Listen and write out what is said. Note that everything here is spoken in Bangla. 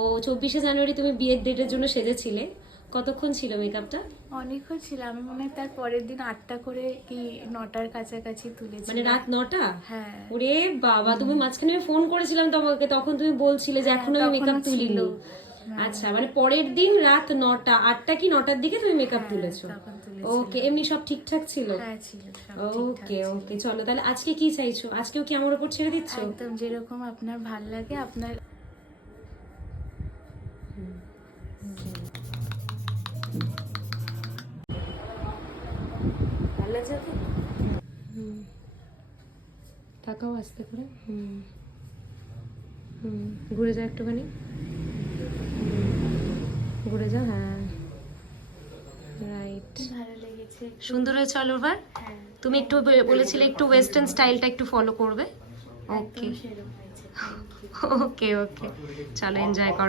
ও 24শে জানুয়ারি তুমি বিয়ের ডেটের জন্য সেজেছিলে, কতক্ষণ ছিল মেকআপটা? অনেকক্ষণ ছিল, আমি মনে হয় তার পরের দিন 8টা করে কি 9টার কাছাকাছি তুলেছি। মানে রাত 9টা? হ্যাঁ। ওরে বাবা, তুমি মাঝখানে ফোন করেছিলাম তোমাকে, তখন তুমি বলছিলে যে এখনো আমি মেকআপ তুলিনি। আচ্ছা, মানে পরের দিন রাত 9টা, 8টা কি 9টার দিকে তুমি মেকআপ তুলেছো? ওকে, এমনি সব ঠিকঠাক ছিল? হ্যাঁ ছিল সব। ওকে ওকে, চলো তাহলে আজকে কি চাইছো? আজকেও কি আমার উপর ছেড়ে দিচ্ছ? একদম যেরকম আপনার ভাল লাগে আপনার। ভালো লাগছে তো? তাকাও আস্তে করে। ঘুরে যাও একটুখানি, ঘুরে যাও। হ্যাঁ, রাইট, ভালো লেগেছে। সুন্দর হয়েছে অল ওভার। তুমি একটু বলেছিলে একটু ওয়েস্টার্ন স্টাইলটা একটু ফলো করবে। ওকে সেরকম হয়েছে। ওকে ওকে, চলো এনজয় করো।